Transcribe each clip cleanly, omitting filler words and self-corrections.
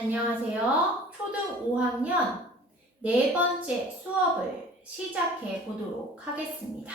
안녕하세요. 초등 5학년 네 번째 수업을 시작해 보도록 하겠습니다.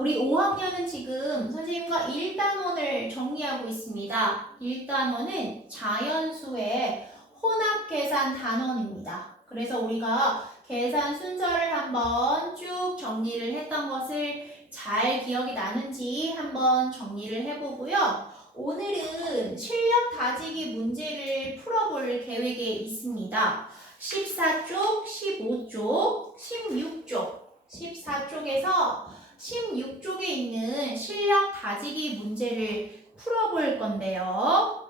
우리 5학년은 지금 선생님과 1단원을 정리하고 있습니다. 1단원은 자연수의 혼합계산 단원입니다. 그래서 우리가 계산 순서를 한번 쭉 정리를 했던 것을 잘 기억이 나는지 한번 정리를 해보고요. 오늘은 실력 다지기 문제를 풀어볼 계획에 있습니다. 14쪽, 15쪽, 16쪽, 14쪽에서 16쪽에 있는 실력 다지기 문제를 풀어볼 건데요.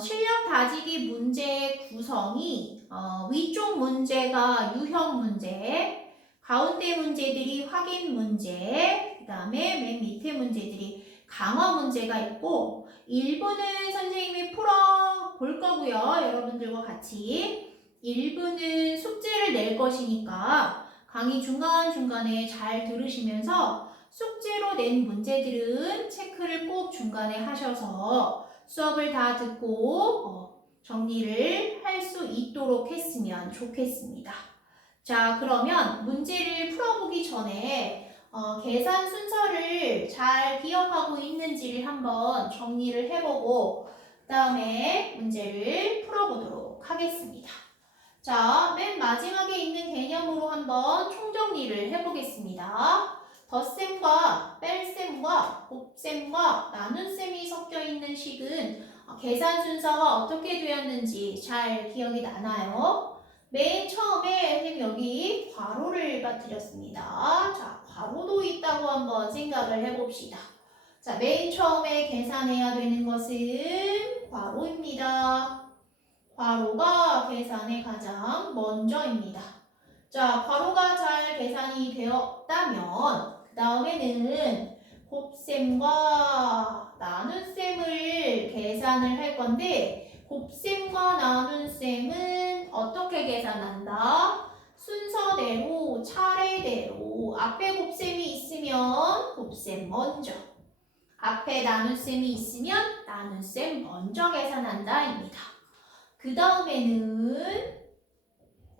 실력 다지기 문제의 구성이 위쪽 문제가 유형 문제, 가운데 문제들이 확인 문제, 그 다음에 맨 밑에 문제들이 강화 문제가 있고 1부는 선생님이 풀어볼 거고요. 여러분들과 같이 1부는 숙제를 낼 것이니까 강의 중간중간에 잘 들으시면서 숙제로 낸 문제들은 체크를 꼭 중간에 하셔서 수업을 다 듣고 정리를 할 수 있도록 했으면 좋겠습니다. 자, 그러면 문제를 풀어보기 전에 계산 순서를 잘 기억하고 있는지를 한번 정리를 해보고 그 다음에 문제를 풀어보도록 하겠습니다. 자, 맨 마지막에 있는 개념으로 한번 총정리를 해보겠습니다. 덧셈과 뺄셈과 곱셈과 나눗셈이 섞여 있는 식은 계산 순서가 어떻게 되었는지 잘 기억이 나나요? 맨 처음에 선생님 여기 괄호를 빠뜨렸습니다. 자, 괄호도 있다고 한번 생각을 해봅시다. 자, 맨 처음에 계산해야 되는 것은 괄호입니다. 괄호가 계산의 가장 먼저입니다. 자, 괄호가 잘 계산이 되었다면 그 다음에는 곱셈과 나눗셈을 계산을 할 건데 곱셈과 나눗셈은 어떻게 계산한다? 순서대로, 차례대로 앞에 곱셈이 있으면 곱셈 먼저, 앞에 나눗셈이 있으면 나눗셈 먼저 계산한다입니다. 그 다음에는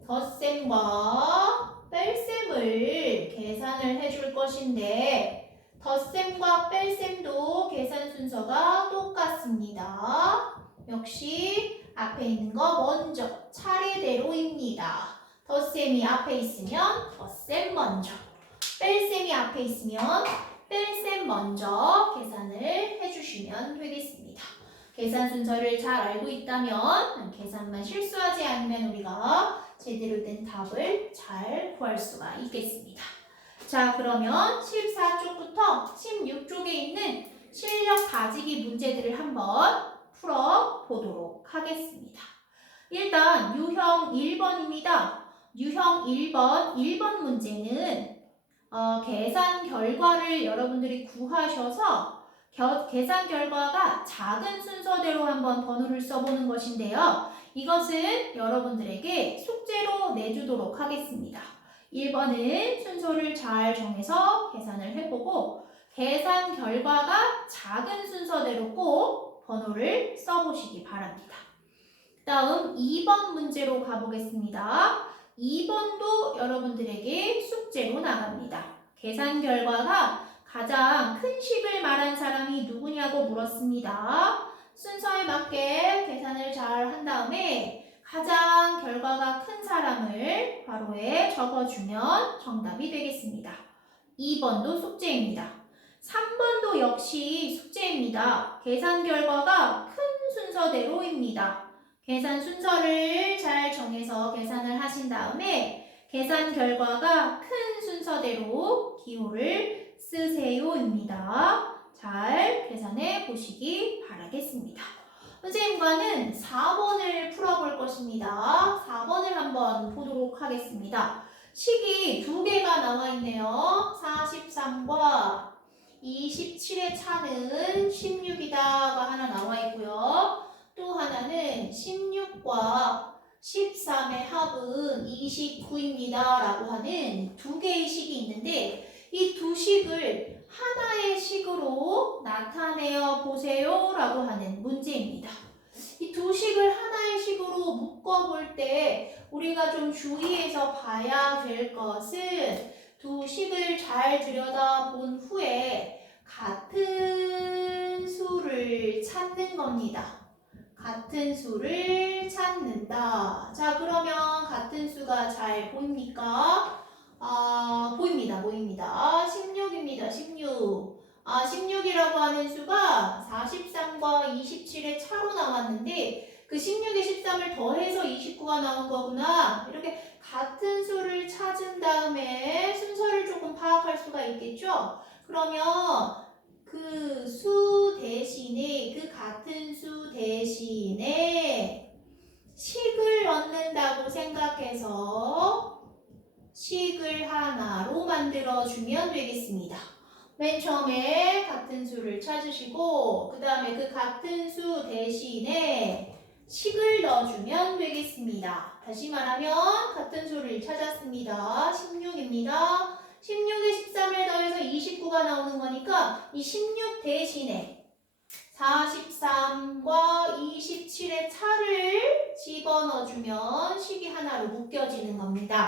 덧셈과 뺄셈을 계산을 해줄 것인데 덧셈과 뺄셈도 계산 순서가 똑같습니다. 역시 앞에 있는 거 먼저 차례대로입니다. 덧셈이 앞에 있으면 덧셈 먼저, 뺄셈이 앞에 있으면 뺄셈 먼저 계산을 해주시면 되겠습니다. 계산 순서를 잘 알고 있다면 계산만 실수하지 않으면 우리가 제대로 된 답을 잘 구할 수가 있겠습니다. 자, 그러면 14쪽부터 16쪽에 있는 실력 다지기 문제들을 한번 풀어보도록 하겠습니다. 일단 유형 1번입니다. 유형 1번 문제는 계산 결과를 여러분들이 구하셔서 계산 결과가 작은 순서대로 한번 번호를 써보는 것인데요. 이것은 여러분들에게 숙제로 내주도록 하겠습니다. 1번은 순서를 잘 정해서 계산을 해보고 계산 결과가 작은 순서대로 꼭 번호를 써보시기 바랍니다. 다음 2번 문제로 가보겠습니다. 2번도 여러분들에게 숙제로 나갑니다. 계산 결과가 가장 큰 식을 말한 사람이 누구냐고 물었습니다. 순서에 맞게 계산을 잘 한 다음에 가장 결과가 큰 사람을 괄호에 적어주면 정답이 되겠습니다. 2번도 숙제입니다. 3번도 역시 숙제입니다. 계산 결과가 큰 순서대로입니다. 계산 순서를 잘 정해서 계산을 하신 다음에 계산 결과가 큰 순서대로 기호를 쓰세요입니다. 잘 계산해 보시기 바라겠습니다. 선생님과는 4번을 풀어볼 것입니다. 4번을 한번 보도록 하겠습니다. 식이 두 개가 나와 있네요. 43과 27의 차는 16이다가 하나 나와 있고요. 또 하나는 16과 13의 합은 29입니다. 라고 하는 두 개의 식이 있는데 이 두 식을 하나의 식으로 나타내어 보세요 라고 하는 문제입니다. 이 두 식을 하나의 식으로 우리가 좀 주의해서 봐야 될 것은 두 식을 잘 들여다본 후에 같은 수를 찾는 겁니다. 같은 수를 찾는다. 자, 그러면 같은 수가 잘 보입니까? 보입니다. 16입니다. 16. 16이라고 하는 수가 43과 27의 차로 나왔는데 그 16에 13을 더해서 29가 나온 거구나. 이렇게 같은 수를 찾은 다음에 순서를 조금 파악할 수가 있겠죠? 그러면 그 수 대신에 그 같은 수 대신에 식을 넣는다고 생각해서 식을 하나로 만들어주면 되겠습니다. 맨 처음에 같은 수를 찾으시고 그 다음에 그 같은 수 대신에 식을 넣어주면 되겠습니다. 다시 말하면 같은 수를 찾았습니다. 16입니다. 16에 13을 더해서 29가 나오는 거니까 이 16 대신에 43과 27의 차를 집어넣어주면 식이 하나로 묶여지는 겁니다.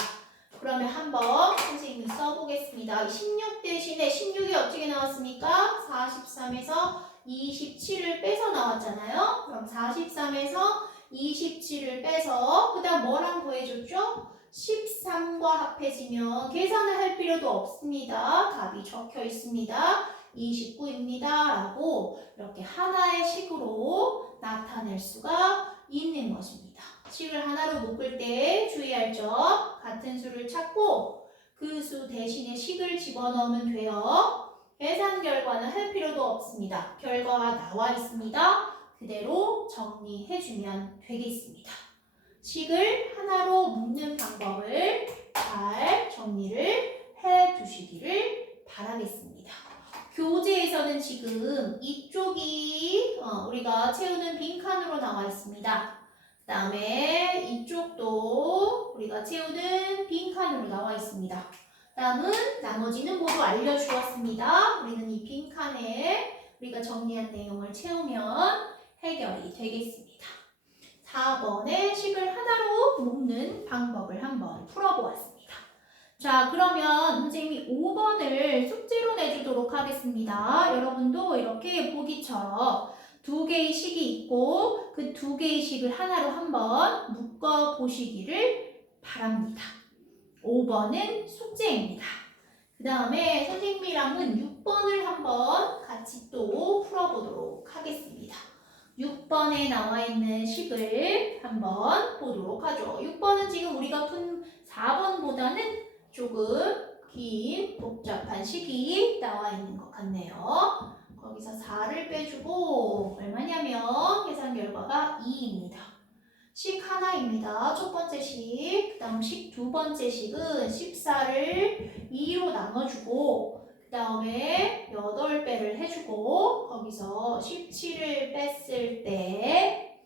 그러면 한번 선생님이 써보겠습니다. 16 대신에 16이 어떻게 나왔습니까? 43에서 27을 빼서 나왔잖아요. 그럼 43에서 27을 빼서 그 다음 뭐랑 더해줬죠? 13과 합해지면 계산을 할 필요도 없습니다. 답이 적혀 있습니다. 29입니다. 라고 이렇게 하나의 식으로 나타낼 수가 있는 것입니다. 식을 하나로 묶을 때 주의할 점, 같은 수를 찾고 그 수 대신에 식을 집어넣으면 돼요. 계산 결과는 할 필요도 없습니다. 결과가 나와 있습니다. 그대로 정리해주면 되겠습니다. 식을 하나로 묶는 방법을 잘 정리를 해 두시기를 바라겠습니다. 교재에서는 지금 이쪽이 우리가 채우는 빈칸으로 나와 있습니다. 그 다음에 이쪽도 우리가 채우는 빈칸으로 나와 있습니다. 다음은 나머지는 모두 알려주었습니다. 우리는 이 빈칸에 우리가 정리한 내용을 채우면 해결이 되겠습니다. 4번에 식을 하나로 묶는 방법을 한번 풀어보았습니다. 자, 그러면 선생님이 5번을 숙제로 내주도록 하겠습니다. 여러분도 이렇게 보기처럼 두 개의 식이 있고 그 두 개의 식을 하나로 한번 묶어 보시기를 바랍니다. 5번은 숙제입니다. 그 다음에 선생님이랑은 6번을 한번 같이 또 풀어보도록 하겠습니다. 6번에 나와 있는 식을 한번 보도록 하죠. 6번은 지금 우리가 푼 4번보다는 조금 긴 복잡한 식이 나와 있는 것 같네요. 거기서 4를 빼주고 얼마냐면 계산 결과가 2입니다. 식 하나입니다. 첫 번째 식, 그 다음 식 두 번째 식은 14를 2로 나눠주고 그 다음에 8배를 해주고 거기서 17을 뺐을 때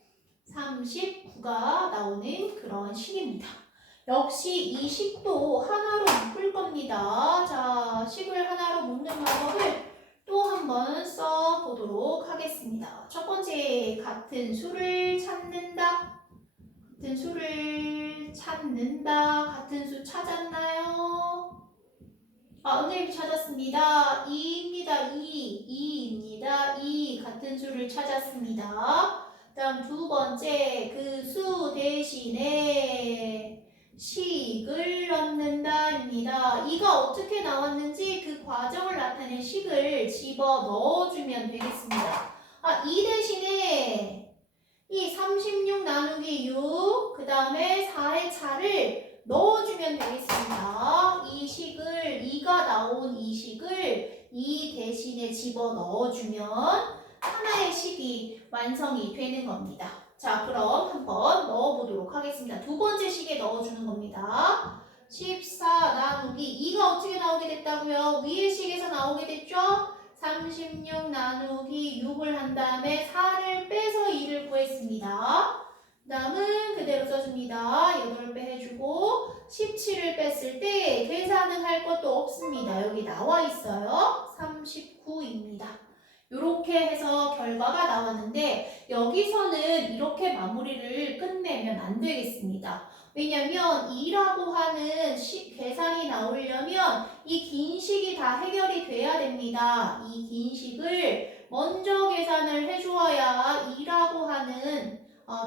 39가 나오는 그런 식입니다. 역시 이 식도 하나로 묶을 겁니다. 자, 식을 하나로 묶는 방법을 또 한번 써보도록 하겠습니다. 첫 번째, 같은 수를 찾는다. 같은 수를 찾는다. 같은 수 찾았나요? 선생님 찾았습니다. 2입니다. 2입니다. 2 같은 수를 찾았습니다. 다음 두 번째, 그 수 대신에 식을 넣는다입니다. 이가 어떻게 나왔는지 그 과정을 나타낸 식을 집어 넣어주면 되겠습니다. 2 대신에 이 36 나누기 6, 그 다음에 4의 차를 넣어주면 되겠습니다. 이 식을, 2가 나온 이 식을 2 대신에 집어 넣어주면 하나의 식이 완성이 되는 겁니다. 자, 그럼 한번 넣어보도록 하겠습니다. 두 번째 식에 넣어주는 겁니다. 14 나누기 2가 어떻게 나오게 됐다고요? 위의 식에서 나오게 됐죠? 36 나누기 6을 한 다음에 4를 빼서 2를 구했습니다. 그 다음은 그대로 써줍니다. 8배 해주고 17을 뺐을 때 계산을 할 것도 없습니다. 여기 나와 있어요. 39입니다. 이렇게 해서 결과가 나왔는데 여기서는 이렇게 마무리를 끝내면 안 되겠습니다. 왜냐면 2라고 하는 계산이 나오려면 이 긴 식이 다 해결이 돼야 됩니다. 이 긴 식을 먼저 계산을 해주어야 2라고 하는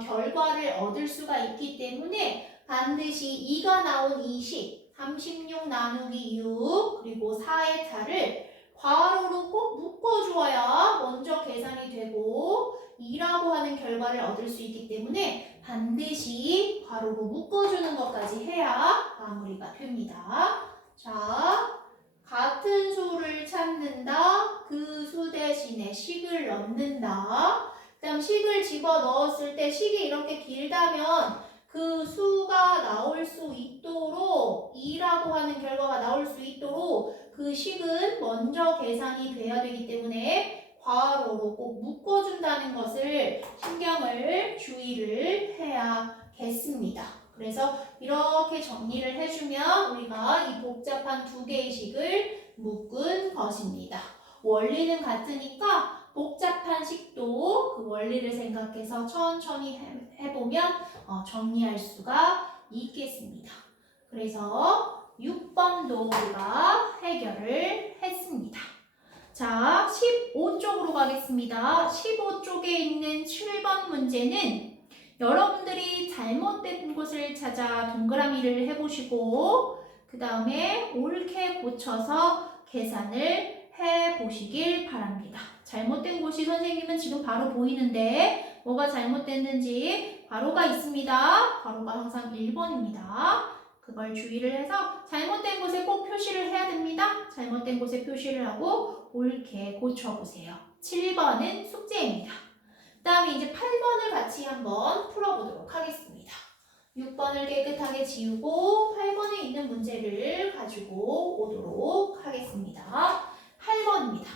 결과를 얻을 수가 있기 때문에 반드시 2가 나온 이 식, 36 나누기 6 그리고 4의 차를 괄호로 꼭 묶어주어야 먼저 계산이 되고 2라고 하는 결과를 얻을 수 있기 때문에 반드시 괄호로 묶어주는 것까지 해야 마무리가 됩니다. 자, 같은 수를 찾는다. 그 수 대신에 식을 넣는다. 그 다음 식을 집어넣었을 때 식이 이렇게 길다면 그 수가 나올 수 있도록 2라고 하는 결과가 나올 수 있도록 그 식은 먼저 계산이 돼야 되기 때문에 괄호로 꼭 묶어준다는 것을 주의를 해야겠습니다. 그래서 이렇게 정리를 해주면 우리가 이 복잡한 두 개의 식을 묶은 것입니다. 원리는 같으니까 복잡한 식도 그 원리를 생각해서 천천히 해보면 정리할 수가 있겠습니다. 그래서 6번도 우리가 해결을 했습니다. 자, 15쪽으로 가겠습니다. 15쪽에 있는 7번 문제는 여러분들이 잘못된 곳을 찾아 동그라미를 해보시고 그 다음에 옳게 고쳐서 계산을 해보시길 바랍니다. 잘못된 곳이 선생님은 지금 바로 보이는데 뭐가 잘못됐는지 괄호가 있습니다. 괄호가 항상 1번입니다. 그걸 주의를 해서 잘못된 곳에 꼭 표시를 해야 됩니다. 잘못된 곳에 표시를 하고 옳게 고쳐보세요. 7번은 숙제입니다. 그 다음에 이제 8번을 같이 한번 풀어보도록 하겠습니다. 6번을 깨끗하게 지우고 8번에 있는 문제를 가지고 오도록 하겠습니다. 8번입니다.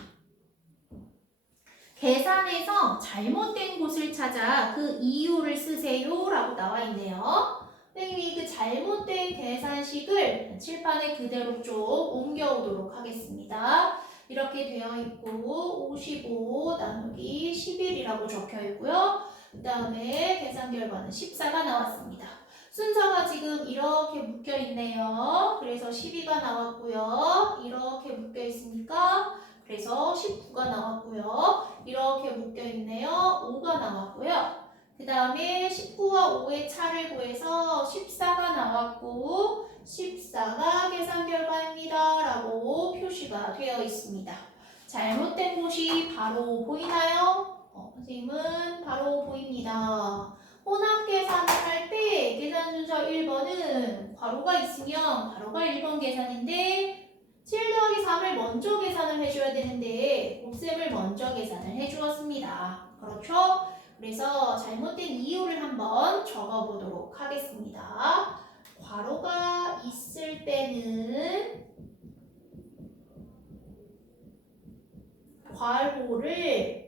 계산에서 잘못된 곳을 찾아 그 이유를 쓰세요 라고 나와 있네요. 선생님이 그 잘못된 계산식을 칠판에 그대로 좀 옮겨오도록 하겠습니다. 이렇게 되어 있고 55 나누기 11이라고 적혀 있고요. 그 다음에 계산 결과는 14가 나왔습니다. 순서가 지금 이렇게 묶여 있네요. 그래서 12가 나왔고요. 이렇게 묶여 있으니까 그래서 19가 나왔고요. 이렇게 묶여 있네요. 5가 나왔고요. 그 다음에 19와 5의 차를 구해서 14가 나왔고 14가 계산 결과입니다. 라고 표시가 되어 있습니다. 잘못된 곳이 바로 보이나요? 선생님은 바로 보입니다. 혼합 계산을 할 때 계산 순서 1번은 괄호가 있으면 괄호가 1번 계산인데 7 더하기 3을 먼저 계산을 해줘야 되는데 곱셈을 먼저 계산을 해주었습니다. 그렇죠? 그래서 잘못된 이유를 한번 적어보도록 하겠습니다. 괄호가 있을 때는 괄호를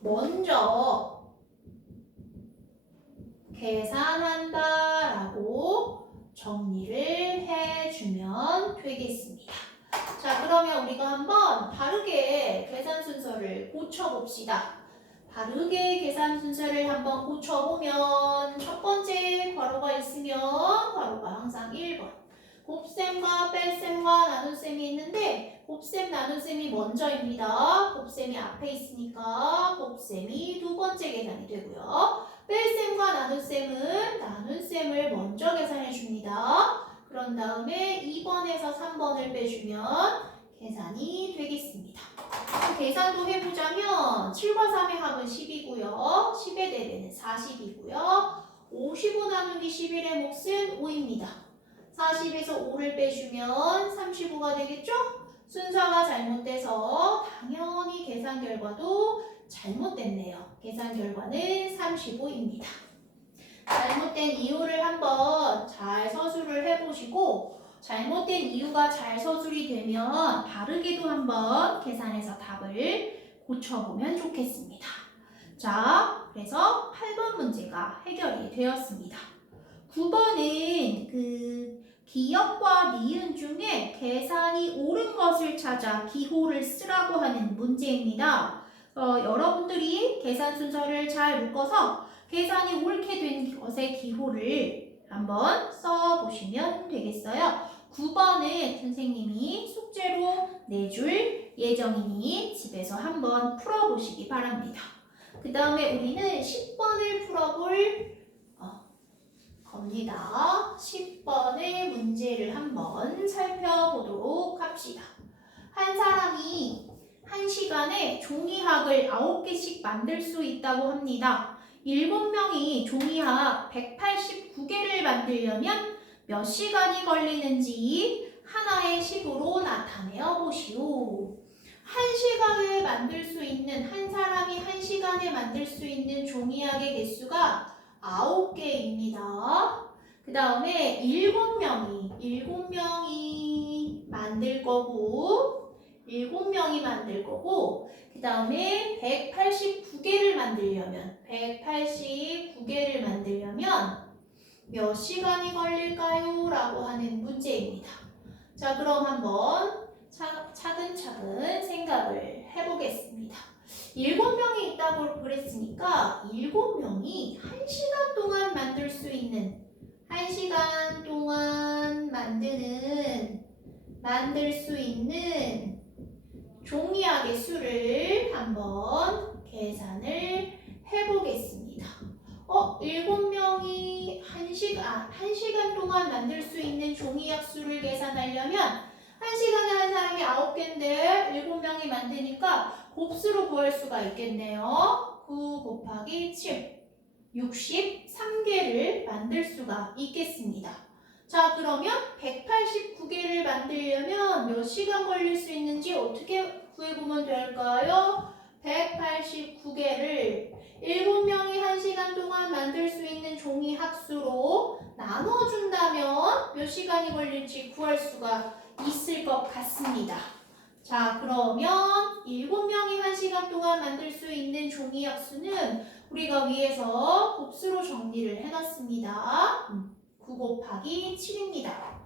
먼저 계산한다 라고 정리를 해주면 되겠습니다. 자, 그러면 우리가 한번 바르게 계산 순서를 고쳐봅시다. 바르게 계산 순서를 한번 고쳐보면 첫 번째 괄호가 있으면 괄호가 항상 1번. 곱셈과 뺄셈과 나눗셈이 있는데 곱셈 나눗셈이 먼저입니다. 곱셈이 앞에 있으니까 곱셈이 두 번째 계산이 되고요. 뺄셈과 나눗셈은 나눗셈을 먼저 계산해 줍니다. 그런 다음에 2번에서 3번을 빼주면 계산이 되겠습니다. 계산도 해보자면 7과 3의 합은 10이고요. 10의 대배는 40이고요. 55 나누기 11의 몫은 5입니다. 40에서 5를 빼주면 35가 되겠죠? 순서가 잘못돼서 당연히 계산 결과도 잘못됐네요. 계산 결과는 35입니다. 잘못된 이유를 한번 잘 서술을 해보시고 잘못된 이유가 잘 서술이 되면 바르게도 한번 계산해서 답을 고쳐보면 좋겠습니다. 자, 그래서 8번 문제가 해결이 되었습니다. 9번은 기역과 니은 중에 계산이 옳은 것을 찾아 기호를 쓰라고 하는 문제입니다. 여러분들이 계산 순서를 잘 묶어서 계산이 옳게 된 것의 기호를 한번 써보시면 되겠어요. 9번은 선생님이 숙제로 내줄 예정이니 집에서 한번 풀어보시기 바랍니다. 그 다음에 우리는 10번을 풀어볼 겁니다. 10번의 문제를 한번 살펴보도록 합시다. 한 사람이 1시간에 종이학을 9개씩 만들 수 있다고 합니다. 7명이 종이학 189개를 만들려면 몇 시간이 걸리는지 하나의 식으로 나타내어 보시오. 한 사람이 1시간에 만들 수 있는 종이학의 개수가 9개입니다. 그 다음에 7명이 만들 거고, 그 다음에 189개를 만들려면 몇 시간이 걸릴까요? 라고 하는 문제입니다. 자, 그럼 한번 차근차근 생각을 해보겠습니다. 7명이 있다고 그랬으니까 7명이 1시간 동안 만들 수 있는 1시간 동안 만들 수 있는 종이학의 수를 한번 계산을 해보겠습니다. 7명이 1시간 동안 만들 수 있는 종이학 수를 계산하려면 1시간에 한 사람이 9개인데 7명이 만드니까 곱수로 구할 수가 있겠네요. 9 곱하기 7, 63개를 만들 수가 있겠습니다. 자, 그러면 189개를 만들려면 몇 시간 걸릴 수 있는지 어떻게 구해보면 될까요? 189개를 7명이 1시간 동안 만들 수 있는 종이 학수로 나눠준다면 몇 시간이 걸릴지 구할 수가 있을 것 같습니다. 자, 그러면 7명이 1시간 동안 만들 수 있는 종이 학수는 우리가 위에서 곱수로 정리를 해놨습니다. 9 곱하기 7입니다.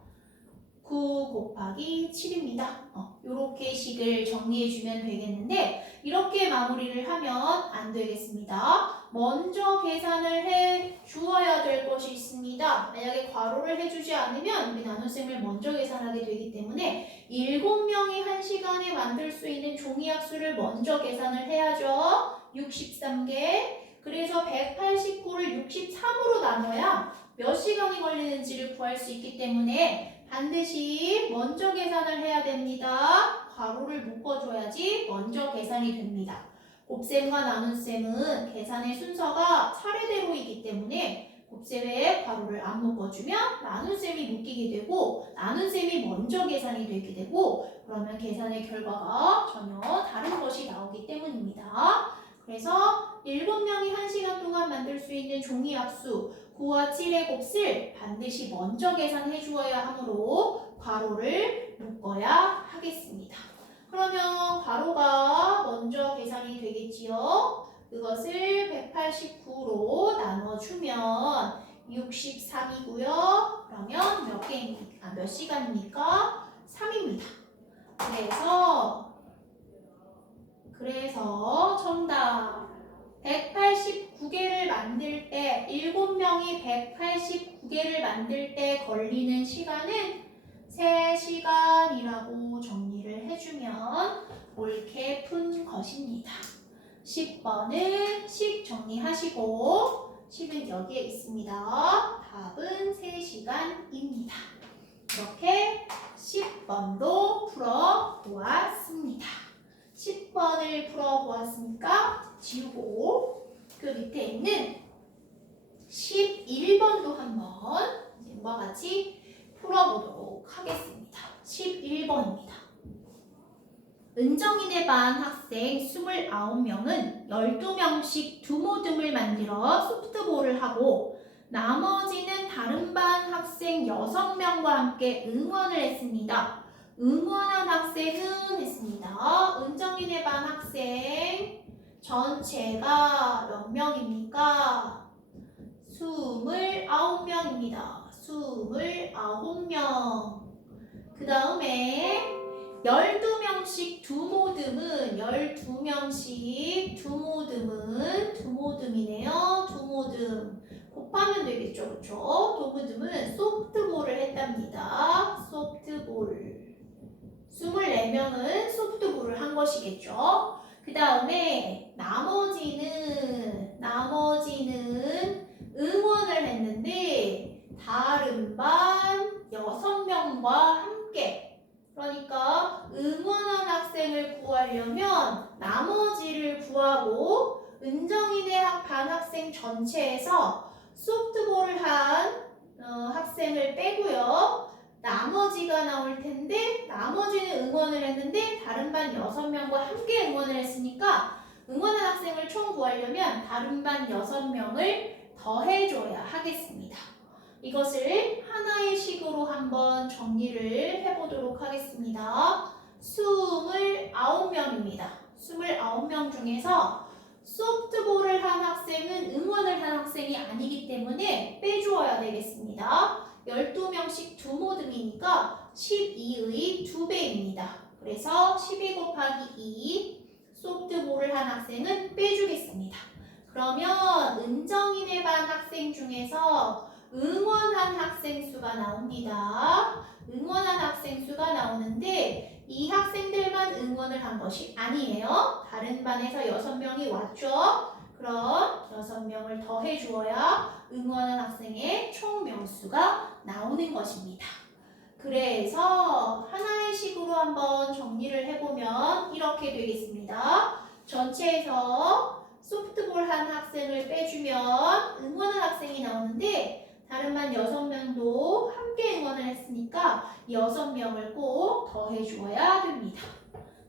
9 곱하기 7입니다. 이렇게 식을 정리해주면 되겠는데 이렇게 마무리를 하면 안 되겠습니다. 먼저 계산을 해 주어야 될 것이 있습니다. 만약에 괄호를 해주지 않으면 우리 나눗셈을 먼저 계산하게 되기 때문에 7명이 1시간에 만들 수 있는 종이학 수를 먼저 계산을 해야죠. 63개. 그래서 189를 63으로 나눠야 몇 시간이 걸리는지를 구할 수 있기 때문에 반드시 먼저 계산을 해야 됩니다. 괄호를 묶어줘야지 먼저 계산이 됩니다. 곱셈과 나눗셈은 계산의 순서가 차례대로이기 때문에 곱셈에 괄호를 안 묶어주면 나눗셈이 묶이게 되고 나눗셈이 먼저 계산이 되게 되고 그러면 계산의 결과가 전혀 다른 것이 나오기 때문입니다. 그래서 7명이 1시간 동안 만들 수 있는 종이학 수 9와 7의 곱을 반드시 먼저 계산해 주어야 하므로 괄호를 묶어야 하겠습니다. 그러면 괄호가 먼저 계산이 되겠지요. 그것을 189로 나눠주면 63이고요. 그러면 몇 시간입니까? 3입니다. 그래서 정답 189개를 만들 때 7명이 189개를 만들 때 걸리는 시간은 3시간이라고 정리를 해주면 옳게 푼 것입니다. 10번은 식 정리하시고 10은 여기에 있습니다. 답은 3시간입니다. 이렇게 10번도 풀어보았습니다. 10번을 풀어보았으니까 지우고 그 밑에 있는 11번도 한번 이와 같이 풀어보도록 하겠습니다. 11번입니다. 은정이네 반 학생 29명은 12명씩 두모듬을 만들어 소프트볼을 하고 나머지는 다른 반 학생 6명과 함께 응원을 했습니다. 응원한 학생은 했습니다. 은정이네 반 학생 전체가 몇 명입니까? 29명입니다. 29명. 그 다음에 12명씩 두 모듬은 12명씩 두 모듬이네요. 두 모듬. 곱하면 되겠죠. 그쵸? 두 모듬은 소프트볼을 했답니다. 소프트볼. 24명은 소프트볼을 한 것이겠죠. 그 다음에 나머지는 응원을 했는데 다른 반 6명과 함께, 그러니까 응원한 학생을 구하려면 나머지를 구하고 은정이네 반 학생 전체에서 소프트볼을 한 학생을 빼고요. 나머지가 나올 텐데 나머지는 응원을 했는데 다른 반 6명과 함께 응원을 했으니까 응원한 학생을 총 구하려면 다른 반 6명을 더해줘야 하겠습니다. 이것을 하나의 식으로 한번 정리를 해보도록 하겠습니다. 29명입니다. 29명 중에서 소프트볼을 한 학생은 응원을 한 학생이 아니기 때문에 빼주어야 되겠습니다. 12명씩 두 모듬이니까 12의 2배입니다. 그래서 12 곱하기 2 소프트볼을 한 학생은 빼주겠습니다. 그러면 은정이네 반 학생 중에서 응원한 학생 수가 나옵니다. 응원한 학생 수가 나오는데 이 학생들만 응원을 한 것이 아니에요. 다른 반에서 6명이 왔죠. 그럼 6명을 더해 주어야 응원한 학생의 총 명수가 나오는 것입니다. 그래서 하나의 식으로 한번 정리를 해보면 이렇게 되겠습니다. 전체에서 소프트볼 한 학생을 빼주면 응원한 학생이 나오는데 다른 반 6명도 함께 응원을 했으니까 6명을 꼭 더해 주어야 됩니다.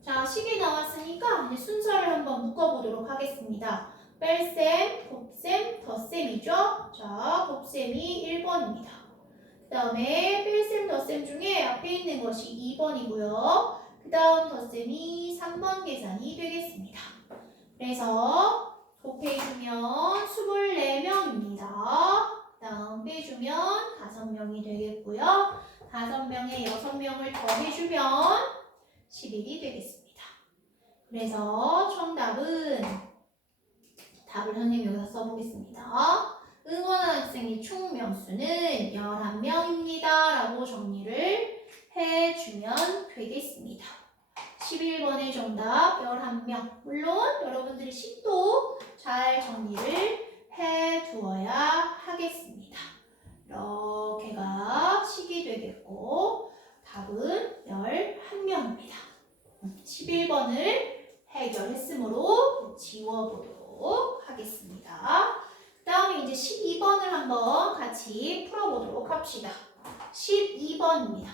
자, 식이 나왔으니까 이제 순서를 한번 묶어보도록 하겠습니다. 뺄셈, 곱셈, 덧셈이죠. 자, 곱셈이 1번입니다. 그 다음에 뺄셈, 덧셈 중에 앞에 있는 것이 2번이고요. 그 다음 덧셈이 3번 계산이 되겠습니다. 그래서 곱해주면 24명입니다. 다음 빼주면 5명이 되겠고요. 5명에 6명을 더해주면 11이 되겠습니다. 그래서 정답은 답을 선생님이 여기서 써보겠습니다. 응원한 학생의 총 명수는 11명입니다. 라고 정리를 해주면 되겠습니다. 11번의 정답 11명. 물론 여러분들이 식도 잘 정리를 해두어야 하겠습니다. 이렇게가 식이 되겠고 답은 11명입니다. 11번을 해결했으므로 지워보도록 하겠습니다. 그 다음에 이제 12번을 한번 같이 풀어보도록 합시다. 12번입니다.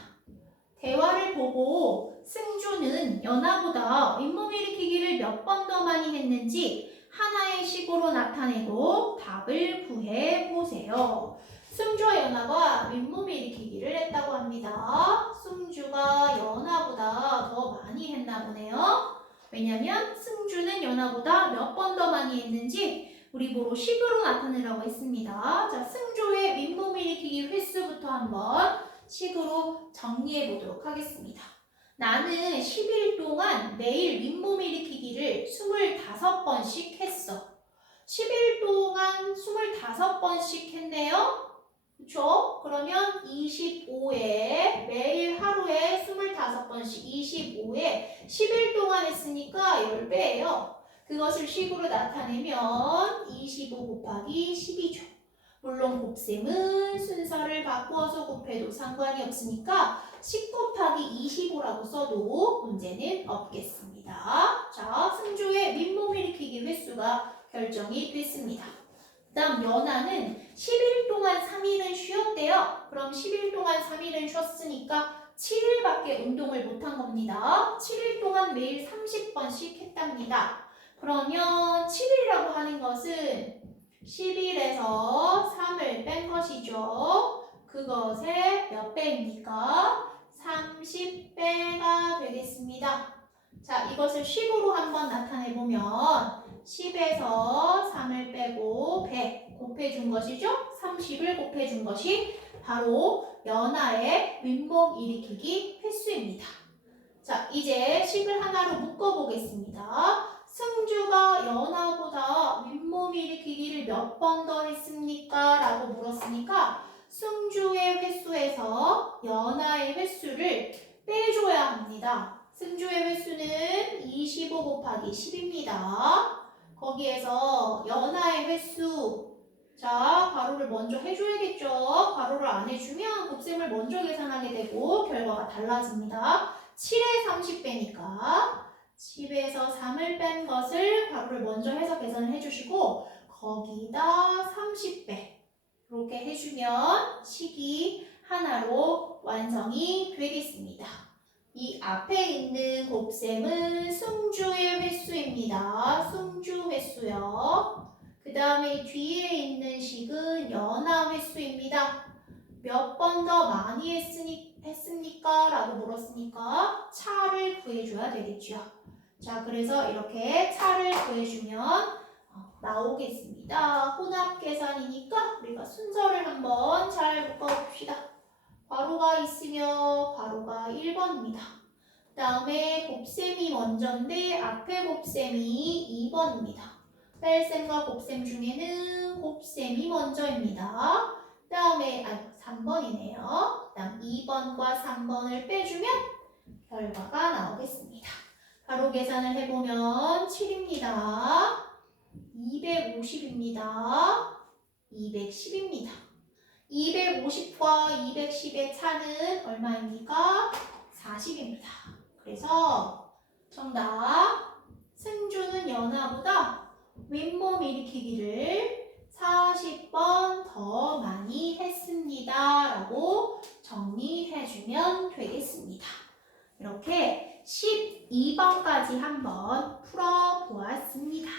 대화를 보고 승주는 연아보다 윗몸 일으키기를 몇 번 더 많이 했는지 하나의 식으로 나타내고 답을 구해보세요. 승주와 연아가 윗몸 일으키기를 했다고 합니다. 승주가 연아보다 더 많이 했나 보네요. 왜냐면 승주는 연아보다 몇 번 더 많이 했는지 우리 보로 식으로 나타내라고 했습니다. 자, 승주의 윗몸 일으키기 횟수부터 한번 식으로 정리해 보도록 하겠습니다. 나는 10일 동안 매일 윗몸 일으키기를 25번씩 했어. 10일 동안 25번씩 했네요. 그쵸? 그러면 25에 매일 하루에 25번씩 25에 10일 동안 했으니까 10배예요. 그것을 식으로 나타내면 25 곱하기 10이죠. 물론 곱셈은 순서를 바꾸어서 곱해도 상관이 없으니까 10 곱하기 25라고 써도 문제는 없겠습니다. 자, 승주의 윗몸 일으키기 횟수가 결정이 됐습니다. 그 다음 연아는 10일 동안 3일은 쉬었대요. 그럼 10일 동안 3일은 쉬었으니까 7일밖에 운동을 못한 겁니다. 7일 동안 매일 30번씩 했답니다. 그러면 7일이라고 하는 것은 10일에서 3을 뺀 것이죠. 그것의 몇 배입니까? 30배가 되겠습니다. 자, 이것을 식으로 한번 나타내보면 10에서 3을 빼고 100 곱해준 것이죠. 30을 곱해준 것이 바로 연하의 윗몸 일으키기 횟수입니다. 자, 이제 식을 하나로 묶어보겠습니다. 승주가 연하보다 윗몸 일으키기를 몇 번 더 했습니까? 라고 물었으니까 승주의 횟수에서 연하의 횟수를 빼줘야 합니다. 승주의 횟수는 25 곱하기 10입니다. 거기에서 연하의 횟수, 자, 괄호를 먼저 해줘야겠죠. 괄호를 안 해주면 곱셈을 먼저 계산하게 되고 결과가 달라집니다. 7에 30 빼니까 10에서 3을 뺀 것을 괄호를 먼저 해서 계산을 해주시고 거기다 30배 이렇게 해주면 식이 하나로 완성이 되겠습니다. 이 앞에 있는 곱셈은 승주의 횟수입니다. 승주 횟수요. 그 다음에 뒤에 있는 식은 연하 횟수입니다. 몇 번 더 많이 했습니까? 라고 물었으니까 차를 구해줘야 되겠죠. 자, 그래서 이렇게 차를 구해주면 나오겠습니다. 혼합 계산이니까 우리가 순서를 한번 잘 묶어봅시다. 괄호가 있으면 괄호가 1번입니다. 그 다음에 곱셈이 먼저인데 앞에 곱셈이 2번입니다. 뺄셈과 곱셈 중에는 곱셈이 먼저입니다. 그 다음에 3번이네요. 그 다음 2번과 3번을 빼주면 결과가 나오겠습니다. 바로 계산을 해보면 7입니다. 250입니다. 210입니다. 250과 210의 차는 얼마입니까? 40입니다. 그래서 정답, 승주는 연하보다 윗몸 일으키기를 40번 더 많이 했습니다. 라고 정리해주면 되겠습니다. 이렇게 12번까지 한번 풀어보았습니다.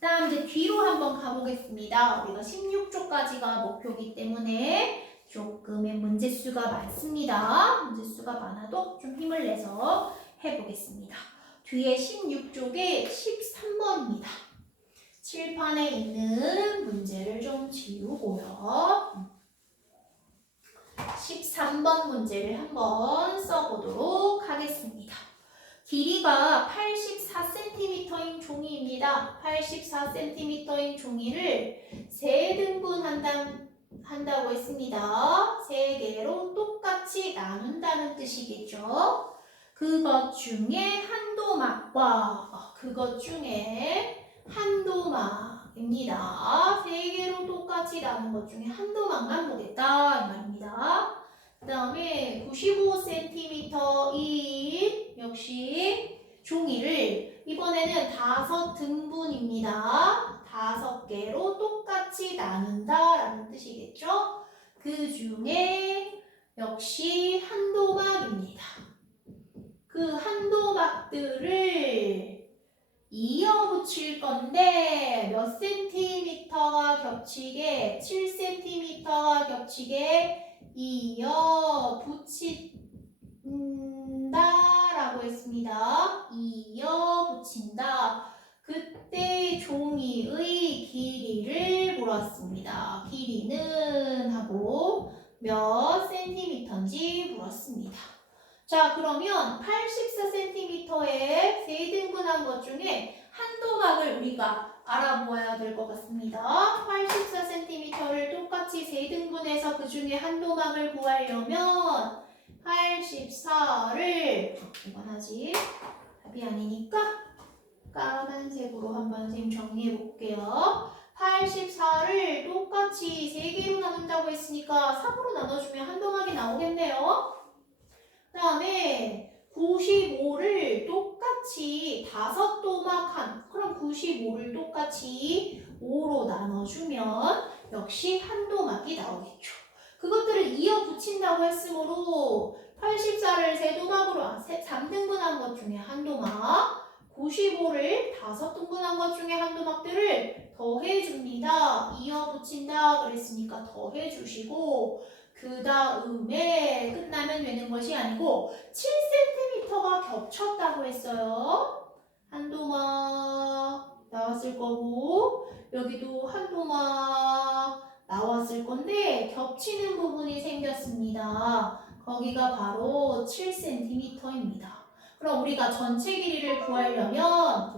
그 다음 이제 뒤로 한번 가보겠습니다. 우리가 16조까지가 목표이기 때문에 조금의 문제수가 많습니다. 문제수가 많아도 좀 힘을 내서 해보겠습니다. 뒤에 16쪽에 13번입니다. 칠판에 있는 문제를 좀 지우고요. 13번 문제를 한번 써보도록 하겠습니다. 길이가 84cm인 종이입니다. 84cm인 종이를 3등분 한다고 했습니다. 3개로 똑같이 나눈다는 뜻이겠죠. 그것 중에 한도막입니다. 3개로 똑같이 나눈 것 중에 한도막만 보겠다 이 말입니다. 그 다음에 95cm인 역시 종이를 이번에는 5등분입니다. 5개로 똑같이 나눈다라는 뜻이겠죠. 그 중에 역시 한도막입니다. 그 한도막들을 이어 붙일 건데 몇 센티미터가 겹치게 7cm가 겹치게 이어 붙인다라고 했습니다. 이어 붙인다. 그때 종이의 길이를 물었습니다. 길이는 하고 몇 센티미터인지 물었습니다. 자, 그러면 84cm에 3등분한 것 중에 한도막을 우리가 알아보아야 될 것 같습니다. 84cm를 똑같이 3등분해서 그 중에 한도막을 구하려면 84를 이건 아직 답이 아니니까 까만색으로 한번 선생님 정리해 볼게요. 84를 똑같이 3개로 나눈다고 했으니까 3으로 나눠주면 한도막이 나오겠네요. 그 다음에 95를 똑같이 5도막 그럼 95를 똑같이 5로 나눠주면 역시 한도막이 나오겠죠. 그것들을 이어 붙인다고 했으므로 84를 3등분한 것 중에 한도막, 95를 5등분한 것 중에 한도막들을 더해줍니다. 이어 붙인다 그랬으니까 더해주시고 그 다음에 끝나면 되는 것이 아니고 7cm가 겹쳤다고 했어요. 한도막 나왔을 거고 여기도 한 토막 나왔을 건데 겹치는 부분이 생겼습니다. 거기가 바로 7cm입니다. 그럼 우리가 전체 길이를 구하려면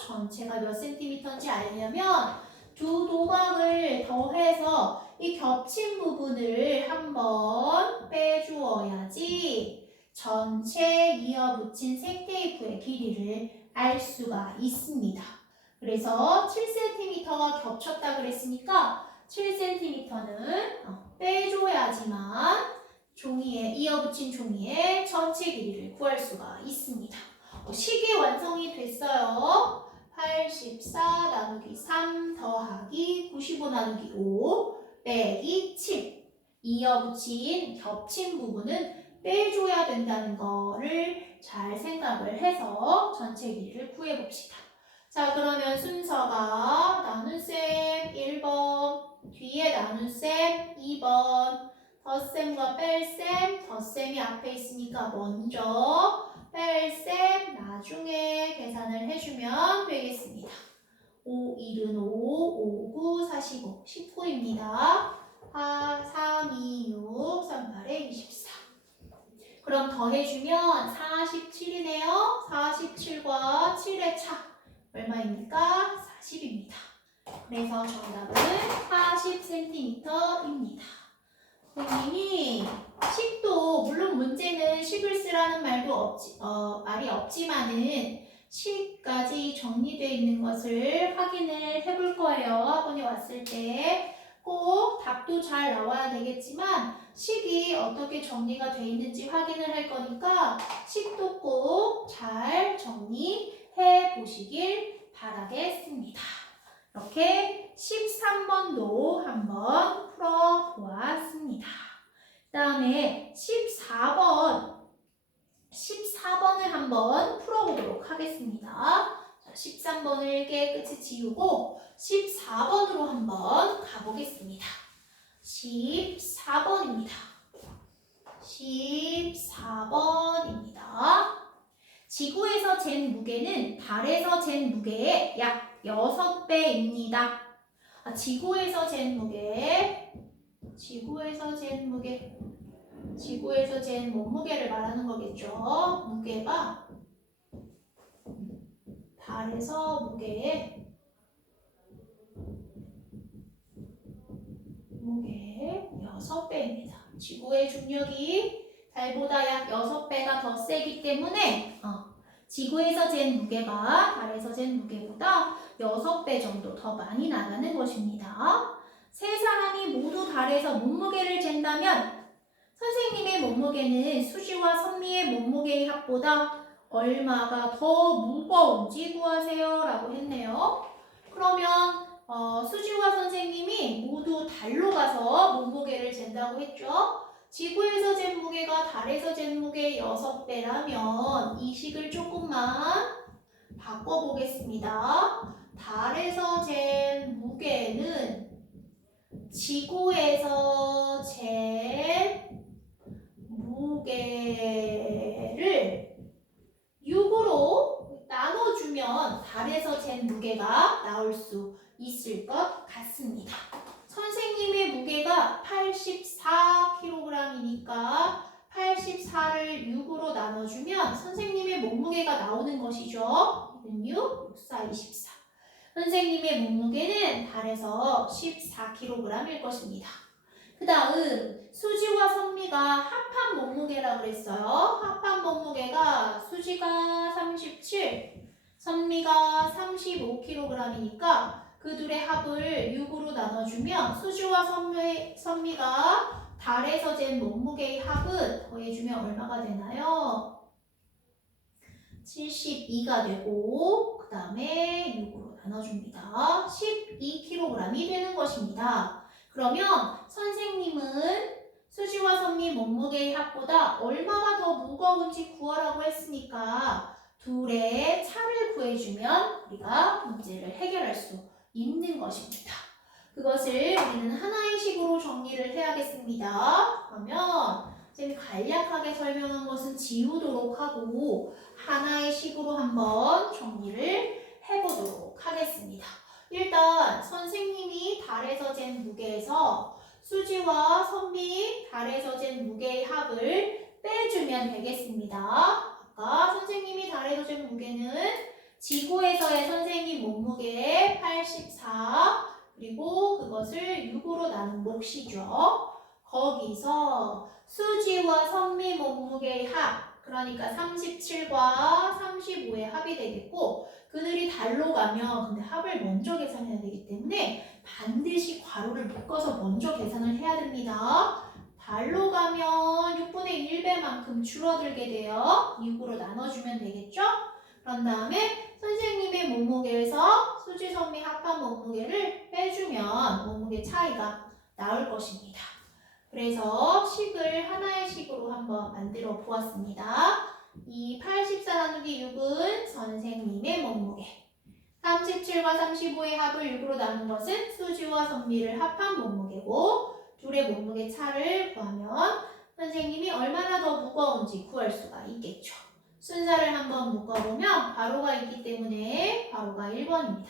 전체가 몇 cm인지 알려면 두 도막을 더해서 이 겹친 부분을 한번 빼주어야지 전체 이어붙인 색테이프의 길이를 알 수가 있습니다. 그래서 7cm가 겹쳤다 그랬으니까 7cm는 빼줘야지만 이어붙인 종이의 전체 길이를 구할 수가 있습니다. 식이 완성이 됐어요. 84 나누기 3 더하기 95 나누기 5 빼기 7. 이어붙인 겹친 부분은 빼줘야 된다는 거를 잘 생각을 해서 전체 길이를 구해봅시다. 자, 그러면 순서가 나눗셈 1번, 뒤에 나눗셈 2번, 덧셈과 뺄셈, 덧셈이 앞에 있으니까 먼저 뺄셈 나중에 계산을 해주면 되겠습니다. 5, 1은 5, 5, 9, 45, 19입니다. 3, 2, 6, 3, 8에 24. 그럼 더해주면 47이네요. 47과 7의 차 얼마입니까? 40입니다. 그래서 정답은 40cm입니다. 선생님이 식도 물론 문제는 식을 쓰라는 말이 없지만은 식까지 정리되어 있는 것을 확인을 해볼 거예요. 학원에 왔을 때 꼭 답도 잘 나와야 되겠지만 식이 어떻게 정리가 되어 있는지 확인을 할 거니까 식도 꼭 잘 정리해 보시길 바라겠습니다. 이렇게 13번도 한번 풀어보았습니다. 그 다음에 14번을 한번 풀어보도록 하겠습니다. 자, 13번을 깨끗이 지우고 14번으로 한번 가보겠습니다. 14번입니다. 지구에서 잰 무게는 달에서 잰 무게의 약 6배입니다. 지구에서 잰 몸무게를 말하는 거겠죠. 무게가 달에서 무게의 6배입니다. 지구의 중력이 달보다 약 6배가 더 세기 때문에 지구에서 잰 무게가 달에서 잰 무게보다 6배 정도 더 많이 나가는 것입니다. 세 사람이 모두 달에서 몸무게를 잰다면 선생님의 몸무게는 수지와 선미의 몸무게의 합보다 얼마가 더 무거운지 구하세요 라고 했네요. 그러면 수지와 선생님이 모두 달로 가서 몸무게를 잰다고 했죠. 지구에서 잰 무게가 달에서 잰 무게의 6배라면 이 식을 조금만 바꿔보겠습니다. 달에서 잰 무게는 지구에서 잰 무게를 6으로 나눠주면 달에서 잰 무게가 나올 수 있을 것 같습니다. 선생님의 무게가 84kg이니까 84를 6으로 나눠주면 선생님의 몸무게가 나오는 것이죠. 6, 6, 4, 24. 선생님의 몸무게는 달에서 14kg일 것입니다. 그 다음 수지와 선미가 합한 몸무게라고 그랬어요. 합한 몸무게가 수지가 37, 선미가 35kg이니까 그 둘의 합을 6으로 나눠주면 수지와 선미가 달에서 잰 몸무게의 합은 더해주면 얼마가 되나요? 72가 되고 그 다음에 6으로 나눠줍니다. 12kg이 되는 것입니다. 그러면 선생님은 수지와 선미 몸무게의 합보다 얼마가 더 무거운지 구하라고 했으니까 둘의 차를 구해주면 우리가 문제를 해결할 수 있는 것입니다. 그것을 우리는 하나의 식으로 정리를 해야겠습니다. 그러면 쌤이 간략하게 설명한 것은 지우도록 하고 하나의 식으로 한번 정리를 해보도록 하겠습니다. 일단 선생님이 달에서 잰 무게에서 수지와 선미 달에서 잰 무게의 합을 빼주면 되겠습니다. 아까 선생님이 달에서 잰 무게는 지구에서의 선생님 몸무게 84 그리고 그것을 6으로 나눈 몫이죠. 거기서 수지와 선미 몸무게의 합 그러니까 37과 35의 합이 되겠고 그들이 달로 가면 근데 합을 먼저 계산해야 되기 때문에 반드시 괄호를 묶어서 먼저 계산을 해야 됩니다. 달로 가면 6분의 1배만큼 줄어들게 돼요. 6으로 나눠주면 되겠죠? 그런 다음에 선생님의 몸무게에서 수지, 선미 합한 몸무게를 빼주면 몸무게 차이가 나올 것입니다. 그래서 식을 하나의 식으로 한번 만들어 보았습니다. 이 84 나누기 6은 선생님의 몸무게 37과 35의 합을 6으로 나눈 것은 수지와 선미를 합한 몸무게고 둘의 몸무게 차를 구하면 선생님이 얼마나 더 무거운지 구할 수가 있겠죠. 순서를 한번 묶어보면 괄호가 있기 때문에 괄호가 1번입니다.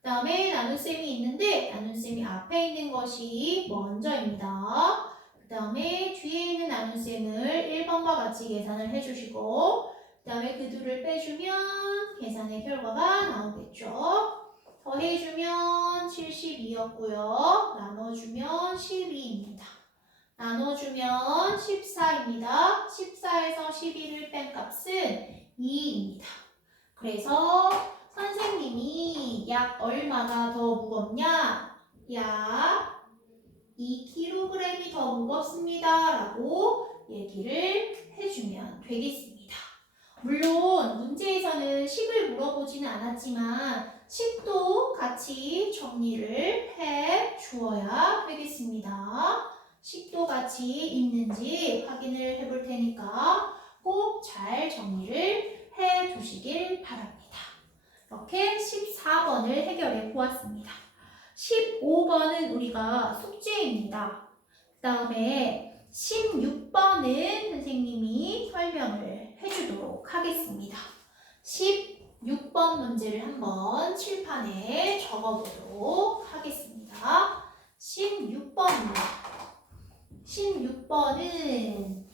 그 다음에 나눗셈이 있는데 나눗셈이 앞에 있는 것이 먼저입니다. 그 다음에 뒤에 있는 나눗셈을 1번과 같이 계산을 해주시고 그 다음에 그 둘을 빼주면 계산의 결과가 나오겠죠. 더해주면 72였고요. 나눠주면 12입니다. 나눠주면 14입니다. 14에서 12를 뺀 값은 2입니다. 그래서 선생님이 약 얼마가 더 무겁냐? 약 2kg이 더 무겁습니다. 라고 얘기를 해주면 되겠습니다. 물론 문제에서는 식을 물어보지는 않았지만 식도 같이 정리를 해 주어야 되겠습니다. 식도 같이 있는지 확인을 해볼 테니까 꼭 잘 정리를 해 두시길 바랍니다. 이렇게 14번을 해결해 보았습니다. 15번은 우리가 숙제입니다. 그 다음에 16번은 선생님이 설명을 해주도록 하겠습니다. 16번 문제를 한번 칠판에 적어보도록 하겠습니다. 16번입니다. 16번은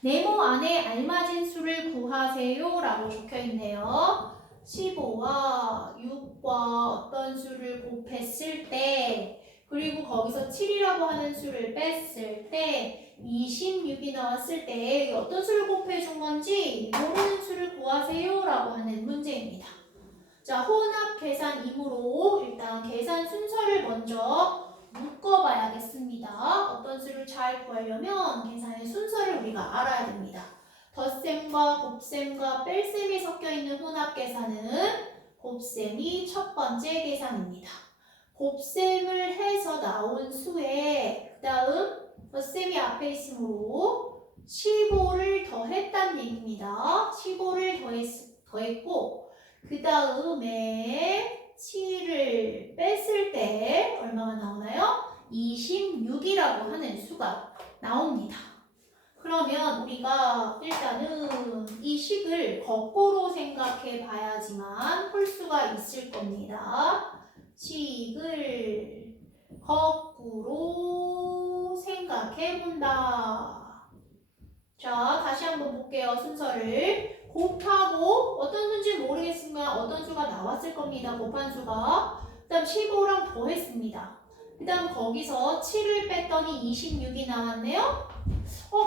네모 안에 알맞은 수를 구하세요 라고 적혀있네요. 15와 6과 어떤 수를 곱했을 때 그리고 거기서 7이라고 하는 수를 뺐을 때 26이 나왔을 때 어떤 수를 곱해준 건지 모르는 수를 구하세요 라고 하는 문제입니다. 자, 혼합 계산이므로 일단 계산 순서를 먼저 묶어봐야겠습니다. 어떤 수를 잘 구하려면 계산의 순서를 우리가 알아야 됩니다. 덧셈과 곱셈과 뺄셈이 섞여있는 혼합 계산은 곱셈이 첫 번째 계산입니다. 곱셈을 해서 나온 수에 그 다음 덧셈이 앞에 있으므로 15를 더했다는 얘기입니다. 15를 더했고 그 다음에 7을 뺐을 때 얼마가 나오나요? 26이라고 하는 수가 나옵니다. 그러면 우리가 일단은 이 식을 거꾸로 생각해 봐야지만 풀 수가 있을 겁니다. 식을 거꾸로 생각해 본다. 자, 다시 한번 볼게요. 순서를. 곱하고 어떤 수인지 모르겠으면 어떤 수가 나왔을 겁니다. 곱한 수가. 그 다음 15랑 더했습니다. 그 다음 거기서 7을 뺐더니 26이 나왔네요.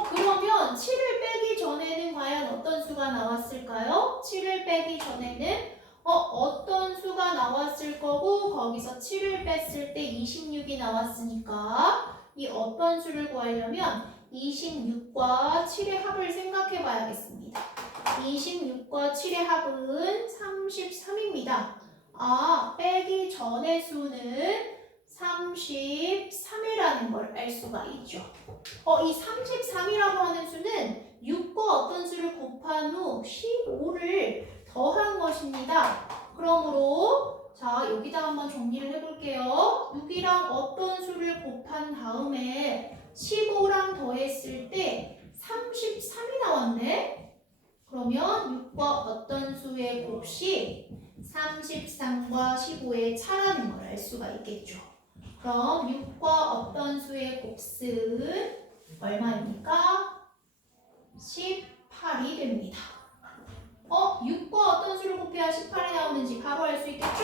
그러면 7을 빼기 전에는 과연 어떤 수가 나왔을까요? 7을 빼기 전에는 어떤 수가 나왔을 거고 거기서 7을 뺐을 때 26이 나왔으니까 이 어떤 수를 구하려면 26과 7의 합을 생각해 봐야겠습니다. 26과 7의 합은 33입니다. 빼기 전의 수는 33이라는 걸 알 수가 있죠. 이 33이라고 하는 수는 6과 어떤 수를 곱한 후 15를 더한 것입니다. 그러므로 자, 여기다 한번 정리를 해볼게요. 6이랑 어떤 수를 곱한 다음에 15랑 더했을 때 33이 나왔네? 그러면 6과 어떤 수의 곱이 33과 15의 차라는 걸 알 수가 있겠죠. 그럼 6과 어떤 수의 곱은 얼마입니까? 18이 됩니다. 6과 어떤 수를 곱해야 18이 나오는지 바로 알 수 있겠죠?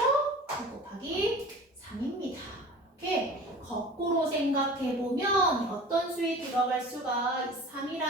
6 곱하기 3입니다. 이렇게 거꾸로 생각해보면 어떤 수에 들어갈 수가 3이라는